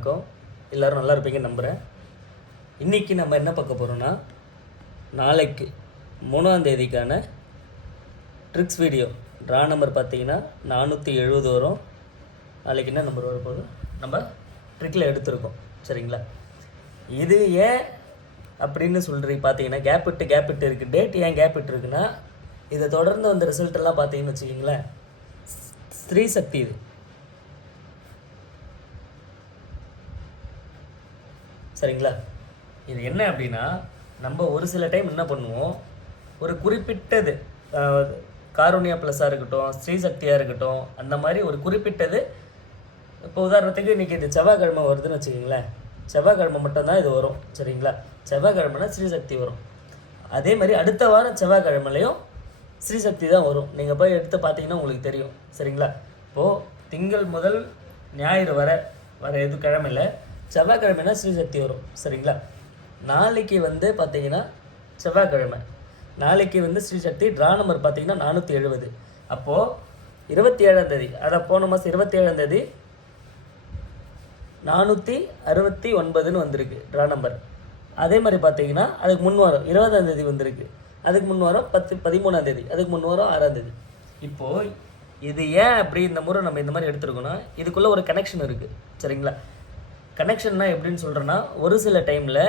வணக்கம். எல்லோரும் நல்லா இருப்பீங்கன்னு நம்புகிறேன். இன்றைக்கி நம்ம என்ன பார்க்க போகிறோன்னா, நாளைக்கு 3ஆம் தேதிக்கான ட்ரிக்ஸ் வீடியோ. ட்ரா நம்பர் பார்த்தீங்கன்னா 470 வரும். நாளைக்கு என்ன நம்பர் வரப்போகுது நம்ம ட்ரிக்கில் எடுத்திருக்கோம். சரிங்களா? இது ஏன் அப்படின்னு சொல்கிறீங்க பார்த்தீங்கன்னா, கேப் விட்டு இருக்குது. டேட் ஏன் கேப் விட்டு இருக்குன்னா, இதை தொடர்ந்து வந்த ரிசல்ட்டெல்லாம் பார்த்தீங்கன்னு வச்சுக்கிங்களேன், ஸ்ரீ சக்தி இது. சரிங்களா? இது என்ன அப்படின்னா, நம்ம ஒரு சில டைம் என்ன பண்ணுவோம், ஒரு குறிப்பிட்டது காருண்யா ப்ளஸ்ஸாக இருக்கட்டும், ஸ்ரீசக்தியாக இருக்கட்டும், அந்த மாதிரி ஒரு குறிப்பிட்டது. இப்போ உதாரணத்துக்கு இன்றைக்கி இது செவ்வாய்க்கிழமை வருதுன்னு வச்சுக்கிங்களேன், செவ்வாய்க்கிழமை மட்டும்தான் இது வரும். சரிங்களா? செவ்வாய்க்கிழமைனா ஸ்ரீசக்தி வரும். அதே மாதிரி அடுத்த வாரம் செவ்வாய்க்கிழமையிலையும் ஸ்ரீசக்தி தான் வரும். நீங்கள் போய் எடுத்து பார்த்தீங்கன்னா உங்களுக்கு தெரியும். சரிங்களா? இப்போது திங்கள் முதல் ஞாயிறு வர எது கிழமையில் செவ்வாய்க்கிழமைனா ஸ்ரீசக்தி வரும். சரிங்களா? நாளைக்கு பார்த்தீங்கன்னா செவ்வாய்க்கிழமை, நாளைக்கு ஸ்ரீசக்தி. ட்ரா நம்பர் பார்த்தீங்கன்னா 470. அப்போது 27ஆம் தேதி, அதான் போன மாதம் 27ஆம் தேதி 469ன்னு வந்திருக்கு ட்ரா நம்பர். அதே மாதிரி பார்த்தீங்கன்னா அதுக்கு முன் வாரம் 20ஆம் தேதி வந்திருக்கு. அதுக்கு முன் வாரம் 13ஆம் தேதி, அதுக்கு முன் வாரம் 6ஆம் தேதி. இப்போது இது ஏன் அப்படி இந்த முறை நம்ம இந்த மாதிரி எடுத்துருக்கோன்னா, இதுக்குள்ளே ஒரு கனெக்ஷன் இருக்குது. சரிங்களா? கனெக்ஷன்னா எப்படின்னு சொல்கிறேன்னா, ஒரு சில டைமில்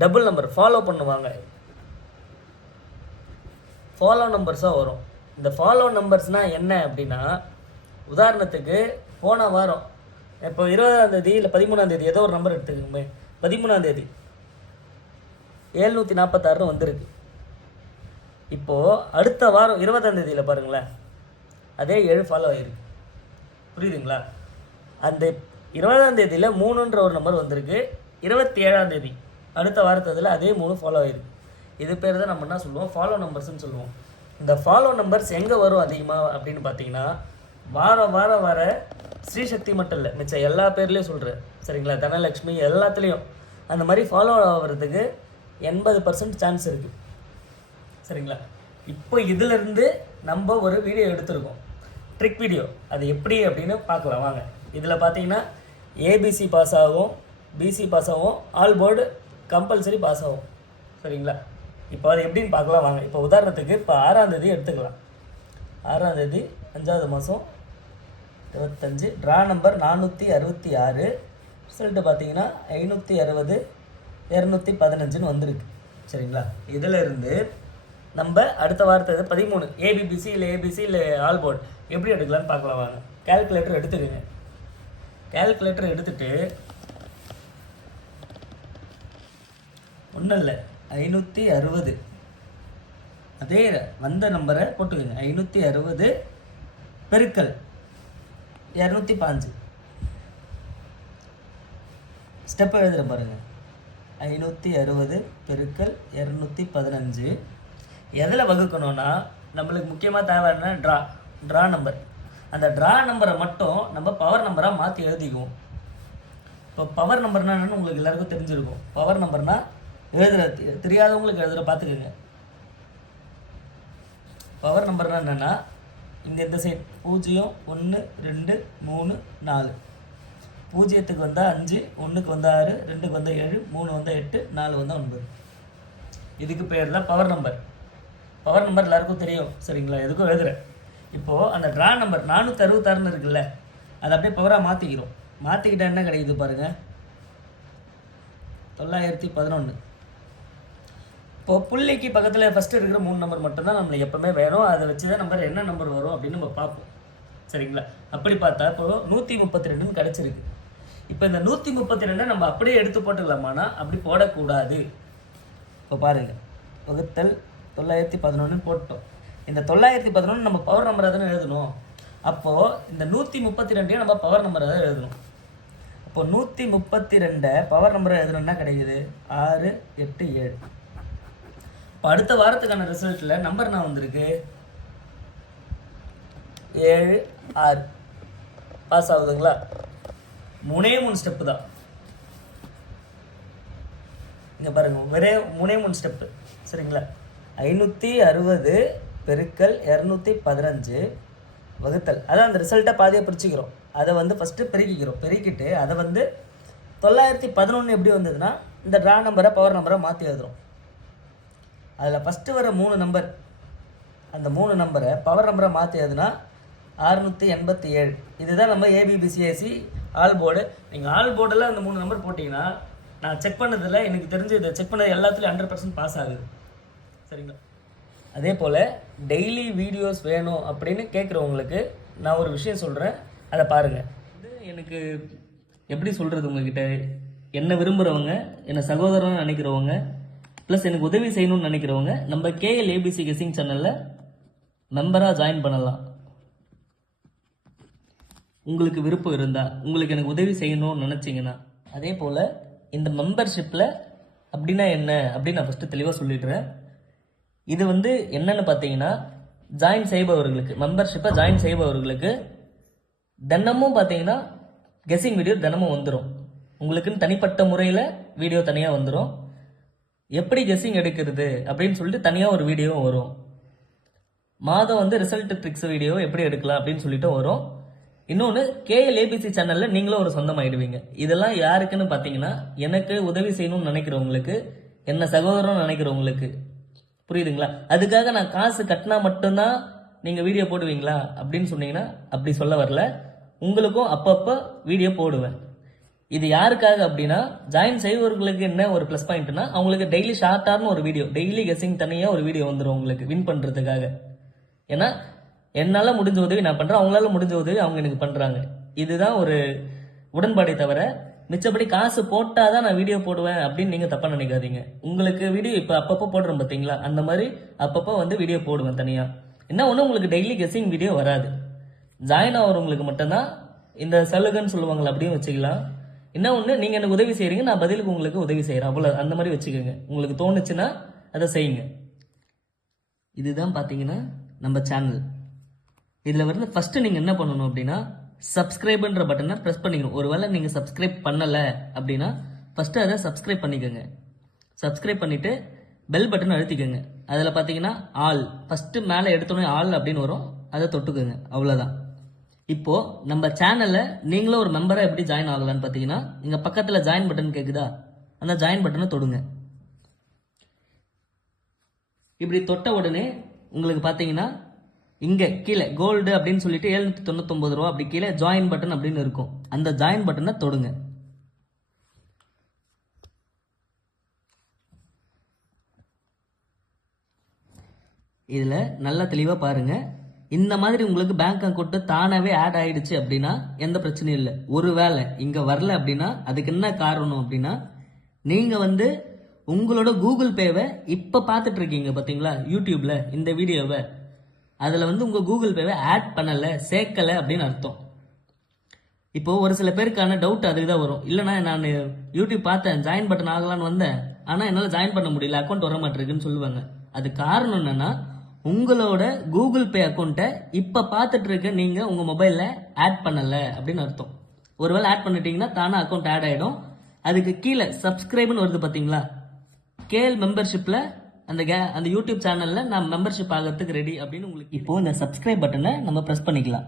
டபுள் நம்பர் ஃபாலோ பண்ணுவாங்க, ஃபாலோ நம்பர்ஸாக வரும். இந்த ஃபாலோ நம்பர்ஸ்னால் என்ன அப்படின்னா, உதாரணத்துக்கு போன வாரம் இப்போ 20ஆம் தேதி இல்லை 13ஆம் தேதி ஏதோ ஒரு நம்பர் எடுத்துக்கோங்க. 13ஆம் தேதி 746 வந்திருக்கு. இப்போது அடுத்த வாரம் 20ஆம் தேதியில் பாருங்களேன், அதே 7 ஃபாலோ ஆகிருக்கு. புரியுதுங்களா? அந்த 20ஆம் தேதியில் 3ன்ற ஒரு நம்பர் வந்திருக்கு. 27ஆம் தேதி அடுத்த வாரத்தில் அதே 3 ஃபாலோ ஆகிருக்கு. இது பேர் தான் நம்ம என்ன சொல்லுவோம், ஃபாலோ நம்பர்ஸ்ன்னு சொல்லுவோம். இந்த ஃபாலோ நம்பர்ஸ் எங்கே வரும் அதிகமாக அப்படின்னு பார்த்தீங்கன்னா, வாரம் வர ஸ்ரீசக்தி மட்டும் இல்லை, மிச்சம் எல்லா பேர்லேயும் சொல்கிறேன். சரிங்களா? தனலக்ஷ்மி எல்லாத்துலேயும் அந்த மாதிரி ஃபாலோ ஆகிறதுக்கு 80% சான்ஸ் இருக்குது. சரிங்களா? இப்போ இதிலிருந்து நம்ம ஒரு வீடியோ எடுத்திருக்கோம், ட்ரிக் வீடியோ. அது எப்படி அப்படின்னு பார்க்கலாம் வாங்க. இதில் பார்த்தீங்கன்னா ஏபிசி பாஸ் ஆகும், பிசி பாஸ் ஆகும், ஆல் போர்டு கம்பல்சரி பாஸ் ஆகும். சரிங்களா? இப்போ அது எப்படின்னு பார்க்கலாம் வாங்க. இப்போ உதாரணத்துக்கு இப்போ 6ஆம் தேதி எடுத்துக்கலாம். 6ஆம் தேதி 5வது மாதம் 25, ட்ரா நம்பர் 466. ரிசல்ட்டு பார்த்தீங்கன்னா 560 215ன்னு வந்திருக்கு. சரிங்களா? இதில் இருந்து நம்ம அடுத்த வாரத்தை 13 ஏபிபிசி இல்லை ஏபிசி இல்லை ஆல் போர்டு எப்படி எடுக்கலான்னு பார்க்கலாம் வாங்க. கால்குலேட்டர் எடுத்துக்கோங்க. கால்குலேட்டர் எடுத்துகிட்டு ஒன்றும் இல்லை, 560 அதே வந்த நம்பரை போட்டுக்கோங்க. 560 பெருக்கல் 215. ஸ்டெப்பை எழுதுகிற பாருங்கள். 560 பெருக்கல் 215 எதில் வகுக்கணும்னா, நம்மளுக்கு முக்கியமாக தேவைன்னா ட்ரா நம்பர். அந்த ட்ரா நம்பரை மட்டும் நம்ம பவர் நம்பராக மாற்றி எழுதிக்குவோம். இப்போ பவர் நம்பர்னா என்னென்னு உங்களுக்கு எல்லாருக்கும் தெரிஞ்சிருக்கும். பவர் நம்பர்னால் எழுதுகிற தெரியாதவங்களுக்கு எழுதுகிற பார்த்துக்கோங்க. பவர் நம்பர்னால் என்னென்னா, இங்கே இந்த சைட் 0 1 2 3 4, 0க்கு வந்தால் 5, 1க்கு வந்தால் 6, 2க்கு வந்தால் 7, 3 வந்தால் 8, 4 வந்தால் 9. இதுக்கு பேர் தான் பவர் நம்பர். பவர் நம்பர் எல்லாருக்கும் தெரியும். சரிங்களா? எதுக்கும் எழுதுகிறேன். இப்போது அந்த ட்ரா நம்பர் 466ன்னு இருக்குல்ல, அதை அப்படியே பவராக மாற்றிக்கிறோம். மாற்றிக்கிட்டால் என்ன கிடைக்குது பாருங்கள், 911. இப்போது புள்ளிக்கு பக்கத்தில் ஃபஸ்ட்டு இருக்கிற 3 நம்பர் மட்டும்தான் நம்மளுக்கு எப்போவுமே வேணும். அதை வச்சு தான் நம்பர் என்ன நம்பர் வரும் அப்படின்னு நம்ம பார்ப்போம். சரிங்களா? அப்படி பார்த்தா இப்போது 132ன்னு கிடச்சிருக்கு. இப்போ இந்த 132 நம்ம அப்படியே எடுத்து போட்டுக்கலாமானா அப்படி போடக்கூடாது. இப்போ பாருங்கள், வகுத்தல் 911 போட்டோம். இந்த 911 நம்ம பவர் நம்பராக தானே எழுதணும். அப்போது இந்த 132 நம்ம பவர் நம்பராக தான் எழுதணும். அப்போது 132 பவர் நம்பரை எழுதணும்னா கிடைக்குது 6 8 7. இப்போ அடுத்த வாரத்துக்கான ரிசல்ட்டில் நம்பர் நான் வந்திருக்கு 7 6 பாஸ் ஆகுதுங்களா? 3 ஸ்டெப்பு தான். இங்கே பாருங்கள், ஒரே 3 ஸ்டெப்பு. சரிங்களா? 560 பெருக்கல் 215 வகுத்தல். அதான் அந்த ரிசல்ட்டை பாதியாக பிரிச்சுக்கிறோம். அதை ஃபஸ்ட்டு பெருக்கிக்கிறோம். பெருக்கிட்டு அதை 911 எப்படி வந்ததுன்னா இந்த ட்ரா நம்பரை பவர் நம்பரை மாற்றி எழுதுகிறோம். அதில் ஃபஸ்ட்டு வர 3 நம்பர், அந்த 3 நம்பரை பவர் நம்பரை மாற்றி எழுதுனா 687. இதுதான் நம்ம ஏபிபிசிஎஸ்சி ஆல் போர்டு. நீங்கள் ஆல் போர்டில் அந்த 3 நம்பர் போட்டிங்கன்னா நான் செக் பண்ணதில் எனக்கு தெரிஞ்சு இதை செக் பண்ணது எல்லாத்துலேயும் 100% பாஸ் ஆகுது. சரிங்களா? அதே போல் டெய்லி வீடியோஸ் வேணும் அப்படின்னு கேட்குறவங்களுக்கு நான் ஒரு விஷயம் சொல்கிறேன், அதை பாருங்கள். எனக்கு எப்படி சொல்கிறது, உங்ககிட்ட என்ன விரும்புகிறவங்க, என்னை சகோதரன்னு நினைக்கிறவங்க, ப்ளஸ் எனக்கு உதவி செய்யணும்னு நினைக்கிறவங்க நம்ம கேஎல் ஏபிசி கெஸ்ஸிங் சேனலில் மெம்பராக ஜாயின் பண்ணலாம். உங்களுக்கு விருப்பம் இருந்தால், உங்களுக்கு எனக்கு உதவி செய்யணும்னு நினச்சிங்கன்னா. அதே போல் இந்த மெம்பர்ஷிப்பில் அப்படின்னா என்ன அப்படின்னு நான் ஃபஸ்ட்டு தெளிவாக சொல்லிடுறேன். இது என்னென்னு பார்த்தீங்கன்னா, ஜாயின் செய்பவர்களுக்கு, மெம்பர்ஷிப்பை ஜாயின் செய்பவர்களுக்கு தினமும் பார்த்தீங்கன்னா கெஸ்ஸிங் வீடியோ தினமும் வந்துடும். உங்களுக்குன்னு தனிப்பட்ட முறையில் வீடியோ தனியாக வந்துடும். எப்படி கெஸ்ஸிங் எடுக்கிறது அப்படின்னு சொல்லிட்டு தனியாக ஒரு வீடியோவும் வரும். மாதம் ரிசல்ட் ட்ரிக்ஸ் வீடியோ எப்படி எடுக்கலாம் அப்படின்னு சொல்லிட்டு வரும். இன்னொன்று, கேஎல் ஏபிசி சேனலில் நீங்களும் ஒரு சொந்தமாயிடுவீங்க. இதெல்லாம் யாருக்குன்னு பார்த்தீங்கன்னா, எனக்கு உதவி செய்யணும்னு நினைக்கிறவங்களுக்கு, என்ன சகோதரம் நினைக்கிறவங்களுக்கு. புரியுதுங்களா? அதுக்காக நான் காசு கட்டினா மட்டும்தான் நீங்கள் வீடியோ போடுவீங்களா அப்படின்னு சொன்னீங்கன்னா அப்படி சொல்ல வரல. உங்களுக்கும் அப்பப்போ வீடியோ போடுவேன். இது யாருக்காக அப்படின்னா, ஜாயின் செய்வர்களுக்கு என்ன ஒரு ப்ளஸ் பாயிண்ட்னா, அவங்களுக்கு டெய்லி ஷார்ட்டான ஒரு வீடியோ, டெய்லி கெஸ்ஸிங் தனியாக ஒரு வீடியோ வந்துடும் உங்களுக்கு வின் பண்ணுறதுக்காக. ஏன்னா என்னால் முடிஞ்ச உதவி நான் பண்ணுறேன், அவங்களால முடிஞ்ச உதவி அவங்க எனக்கு பண்ணுறாங்க. இதுதான் ஒரு உடன்பாடை தவிர மிச்சப்படி காசு போட்டால் தான் நான் வீடியோ போடுவேன் அப்படின்னு நீங்கள் தப்பாக நினைக்காதீங்க. உங்களுக்கு வீடியோ இப்போ அப்பப்போ போடுறோம் பார்த்தீங்களா, அந்த மாதிரி அப்பப்போ வீடியோ போடுவேன் தனியாக. என்ன ஒன்று, உங்களுக்கு டெய்லி கெஸ்ஸிங் வீடியோ வராது. ஜாயின் ஆகிறவங்களுக்கு மட்டும்தான் இந்த சலுகைன்னு சொல்லுவாங்களா, அப்படியும் வச்சுக்கலாம். என்ன ஒன்று, நீங்கள் எனக்கு உதவி செய்கிறீங்க, நான் பதிலுக்கு உங்களுக்கு உதவி செய்கிறேன், அவ்வளோ. அந்த மாதிரி வச்சுக்கோங்க. உங்களுக்கு தோணுச்சுன்னா அதை செய்யுங்க. இதுதான் பார்த்தீங்கன்னா நம்ம சேனல். இதில் ஃபஸ்ட்டு நீங்கள் என்ன பண்ணணும் அப்படின்னா, சப்ஸ்கிரைப்ன்ற பட்டனை ப்ரெஸ் பண்ணிக்கணும். ஒருவேளை நீங்கள் சப்ஸ்கிரைப் பண்ணலை அப்படின்னா ஃபஸ்ட்டு அதை சப்ஸ்கிரைப் பண்ணிக்கோங்க. சப்ஸ்கிரைப் பண்ணிவிட்டு பெல் பட்டன் அழுத்திக்கோங்க. அதில் பார்த்தீங்கன்னா ஆல், ஃபஸ்ட்டு மேலே எடுத்தோடனே ஆல் அப்படின்னு வரும், அதை தொட்டுக்கோங்க. அவ்வளோதான். இப்போது நம்ம சேனலில் நீங்களும் ஒரு மெம்பராக எப்படி ஜாயின் ஆகலான்னு பார்த்தீங்கன்னா, இங்கே பக்கத்தில் ஜாயின் பட்டன் கேட்குதா, அந்த ஜாயின் பட்டனை தொடுங்க. இப்படி தொட்ட உடனே உங்களுக்கு பார்த்தீங்கன்னா இங்கே கீழே கோல்டு அப்படின்னு சொல்லிட்டு 799 ரூபா, அப்படி கீழே ஜாயின் பட்டன் அப்படின்னு இருக்கும். அந்த ஜாயின் பட்டனை தொடுங்க. இதில் நல்லா தெளிவாக பாருங்க. இந்த மாதிரி உங்களுக்கு பேங்க் அக்கௌண்ட் தானாகவே ஆட் ஆயிடுச்சு அப்படின்னா எந்த பிரச்சனையும் இல்லை. ஒருவேளை இங்கே வரல அப்படின்னா அதுக்கு என்ன காரணம் அப்படின்னா, நீங்கள் உங்களோட கூகுள் பேவை இப்போ பார்த்துட்டு இருக்கீங்க பார்த்தீங்களா யூடியூப்ல இந்த வீடியோவை, அதில் உங்கள் கூகுள் பேவை ஆட் பண்ணலை, சேர்க்கலை அப்படின்னு அர்த்தம். இப்போது ஒரு சில பேருக்கான டவுட் அதுக்கு தான் வரும். இல்லைனா நான் யூடியூப் பார்த்தேன், ஜாயின் பட்டன் ஆகலான்னு வந்தேன், ஆனால் என்னால் ஜாயின் பண்ண முடியல, அக்கௌண்ட் வர மாட்டேருக்குன்னு சொல்லுவாங்க. அது காரணம் என்னன்னா, உங்களோட கூகுள் பே அக்கௌண்ட்டை இப்போ பார்த்துட்டு இருக்க நீங்கள் உங்கள் மொபைலில் ஆட் பண்ணலை அப்படின்னு அர்த்தம். ஒருவேளை ஆட் பண்ணிட்டீங்கன்னா தானே அக்கௌண்ட் ஆட் ஆகிடும். அதுக்கு கீழே சப்ஸ்கிரைப்னு வருது பார்த்தீங்களா, கேஎல் மெம்பர்ஷிப்பில் அந்த யூடியூப் சேனலில் நான் மெம்பர்ஷிப் ஆகிறதுக்கு ரெடி அப்படின்னு உங்களுக்கு இப்போ இந்த சப்ஸ்கிரைப் பட்டனை நம்ம ப்ரெஸ் பண்ணிக்கலாம்.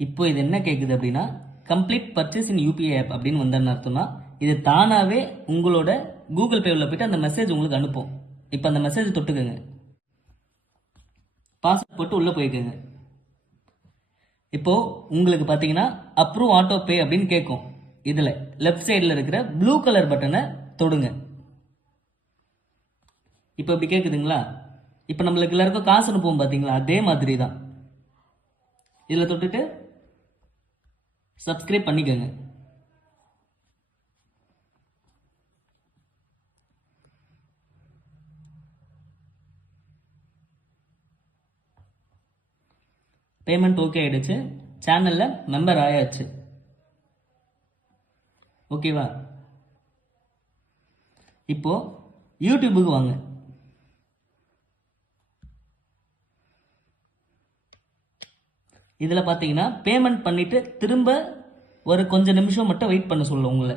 இப்போ இது என்ன கேட்குது அப்படின்னா, கம்ப்ளீட் பர்ச்சேஸ் இன் யூபிஐ ஆப் அப்படின்னு வந்தேன்னு அர்த்தம்னா, இது தானாகவே உங்களோட கூகுள் பேவில் போயிட்டு அந்த மெசேஜ் உங்களுக்கு அனுப்பும். இப்போ அந்த மெசேஜ் தொட்டுக்கோங்க, பாஸ்வேர்ட் போட்டு உள்ளே போய்க்கோங்க. இப்போ உங்களுக்கு பார்த்தீங்கன்னா அப்ரூவ் ஆட்டோ பே அப்படின்னு கேட்கும். இதில் லெஃப்ட் சைடில் இருக்கிற ப்ளூ கலர் பட்டனை தொடுங்க. இப்போ இப்படி கேட்குதுங்களா, இப்போ நம்மளுக்கு எல்லாருக்கும் காசு அனுப்புவோம் பார்த்தீங்களா, அதே மாதிரி தான். இதில் தொட்டுட்டு சப்ஸ்கிரைப் பண்ணிக்கோங்க. பேமெண்ட் ஓகே ஆயிடுச்சு, சேனலில் மெம்பர் ஆயாச்சு. ஓகேவா? இப்போ யூடியூபுக்கு வாங்க. இதில் பார்த்தீங்கன்னா பேமெண்ட் பண்ணிட்டு திரும்ப ஒரு கொஞ்சம் நிமிஷம் மட்டும் வெயிட் பண்ண சொல்லுவோம் உங்களை.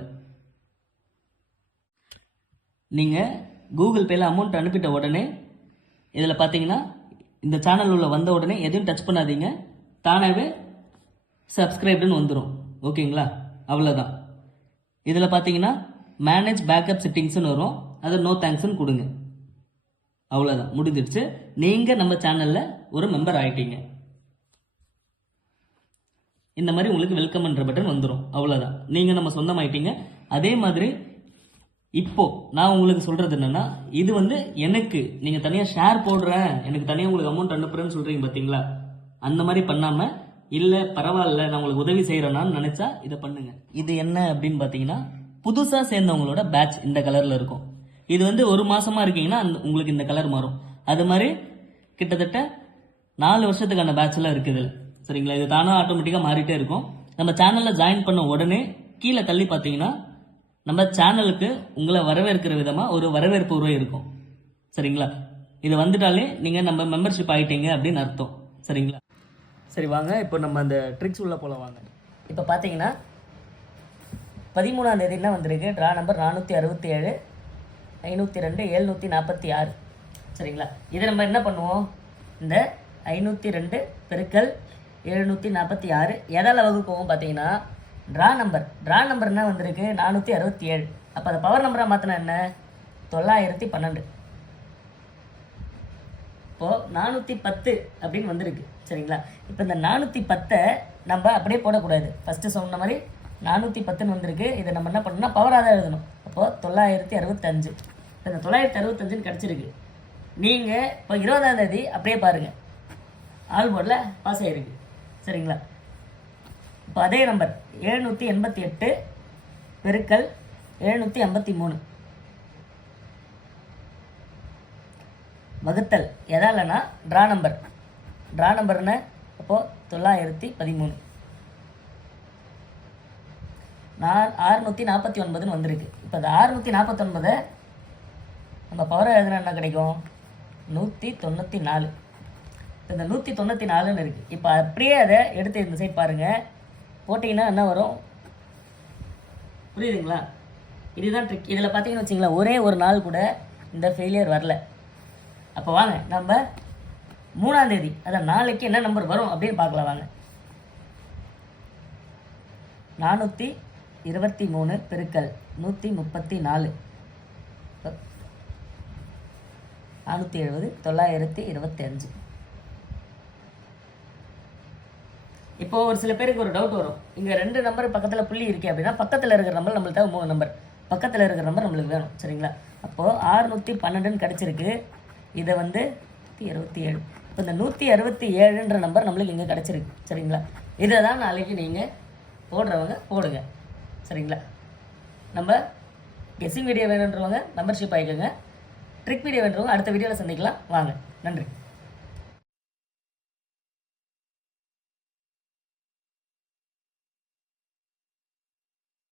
நீங்கள் கூகுள் பேல அமௌண்ட் அனுப்பிட்ட உடனே இதில் பார்த்தீங்கன்னா இந்த சேனல் உள்ள வந்த உடனே எதையும் டச் பண்ணாதீங்க, தானாகவே சப்ஸ்கிரைப்டுன்னு வந்துடும். ஓகேங்களா? அவ்வளோதான். இதில் பார்த்தீங்கன்னா மேனேஜ் பேக்கப் செட்டிங்ஸ்னு வரும், அதை நோ தேங்க்ஸ்ன்னு கொடுங்க. அவ்வளோதான், முடிஞ்சிடுச்சு. நீங்கள் நம்ம சேனலில் ஒரு மெம்பர் ஆகிட்டீங்க. இந்த மாதிரி உங்களுக்கு வெல்கம் என்ற பட்டன் வந்துடும். அவ்வளோதான், நீங்கள் நம்ம சொந்தமாயிட்டீங்க. அதே மாதிரி இப்போ நான் உங்களுக்கு சொல்கிறது என்னென்னா, இது வந்து எனக்கு நீங்கள் தனியாக ஷேர் போடுறேன், எனக்கு தனியாக உங்களுக்கு அமௌண்ட் அனுப்புகிறேன்னு சொல்கிறீங்க பார்த்தீங்களா? அந்த மாதிரி பண்ணாமல், இல்லை பரவாயில்ல நான் உங்களுக்கு உதவி செய்கிறேன்னான்னு நினச்சா இதை பண்ணுங்க. இது என்ன அப்படின்னு பார்த்தீங்கன்னா, புதுசாக சேர்ந்தவங்களோட பேட்ச் இந்த கலரில் இருக்கும். இது வந்து ஒரு மாசமா இருக்கீங்கன்னா உங்களுக்கு இந்த கலர் மாறும். அது மாதிரி கிட்டத்தட்ட 4 வருஷத்துக்கான பேட்ச்லாம் இருக்குது இதில். சரிங்களா? இது தானாக ஆட்டோமேட்டிக்காக மாறிட்டே இருக்கும். நம்ம சேனலில் ஜாயின் பண்ண உடனே கீழே தள்ளி பார்த்தீங்கன்னா நம்ம சேனலுக்கு உங்களை வரவேற்கிற விதமாக ஒரு வரவேற்பு உரை இருக்கும். சரிங்களா? இது வந்துட்டாலே நீங்கள் நம்ம மெம்பர்ஷிப் ஆகிட்டீங்க அப்படின்னு அர்த்தம். சரிங்களா? சரி வாங்க, இப்போ நம்ம அந்த ட்ரிக்ஸ் உள்ள போல வாங்க. இப்போ பார்த்தீங்கன்னா 13ஆம் தேதி என்ன வந்திருக்கு, ட்ரா நம்பர் 467 502 746. சரிங்களா? இதை நம்ம என்ன பண்ணுவோம், இந்த 502 பெருக்கல் 746 எதால் வகுக்குவோம் பார்த்தீங்கன்னா, ட்ரா நம்பர் என்ன வந்திருக்கு 467. அப்போ அதை பவர் நம்பராக மாற்றினா என்ன, 912. இப்போது 410 அப்படின்னு வந்திருக்கு. சரிங்களா? இப்போ இந்த 410 நம்ம அப்படியே போடக்கூடாது. ஃபஸ்ட்டு சொன்ன மாதிரி 410ன்னு வந்திருக்கு. இதை நம்ம என்ன பண்ணணும்னா பவராக தான் எழுதணும். அப்போது 965. இப்போ இந்த 965ன்னு கிடச்சிருக்கு. நீங்கள் இப்போ 20ஆம் தேதி அப்படியே பாருங்கள், ஆல் போர்டில் பாஸ் ஆகிருக்கு. சரிங்களா? இப்போ அதே நம்பர் 788 பெருக்கல் 753 வகுத்தல் எதாலனா ட்ரா நம்பர்னு அப்போது 913. 649ன்னு வந்திருக்கு. இப்போ அந்த 649 நம்ம பவரை எழுதுனா என்ன கிடைக்கும், 194. இந்த 194ன்னு இருக்குது. இப்போ அப்படியே அதை எடுத்து இந்த சைட் பாருங்கள், போட்டிங்கன்னா என்ன வரும் புரியுதுங்களா? இதுதான் ட்ரிக். இதில் பார்த்தீங்கன்னு வச்சிங்களேன், ஒரே ஒரு நாள் கூட இந்த ஃபெயிலியர் வரல. அப்போ வாங்க நம்ம 3ஆம் தேதி, அதான் நாளைக்கு என்ன நம்பர் வரும் அப்படின்னு பார்க்கலாம் வாங்க. 423 பெருக்கல் 134 470 925. இப்போ ஒரு சில பேருக்கு ஒரு டவுட் வரும், இங்கே 2 நம்பர் பக்கத்தில் புள்ளி இருக்கே அப்படின்னா பக்கத்தில் இருக்கிற நம்பர் நம்மளுக்கு தேவை 3 நம்பர், பக்கத்தில் இருக்கிற நம்பர் நம்மளுக்கு வேணும். சரிங்களா? அப்போது 612ன்னு கிடச்சிருக்கு. இதை வந்து 167. இப்போ இந்த 167ன்ற நம்பர் நம்மளுக்கு இங்கே கிடச்சிருக்கு. சரிங்களா? இதை தான் நாளைக்கு நீங்கள் போடுறவங்க போடுங்க. சரிங்களா? நம்ம கெஸ்ஸிங் வீடியோ வேணுன்றவங்க மெம்பர்ஷிப் ஆகிக்கோங்க. ட்ரிக் வீடியோ வேணுன்றவங்க அடுத்த வீடியோவில் சந்திக்கலாம். வாங்க, நன்றி.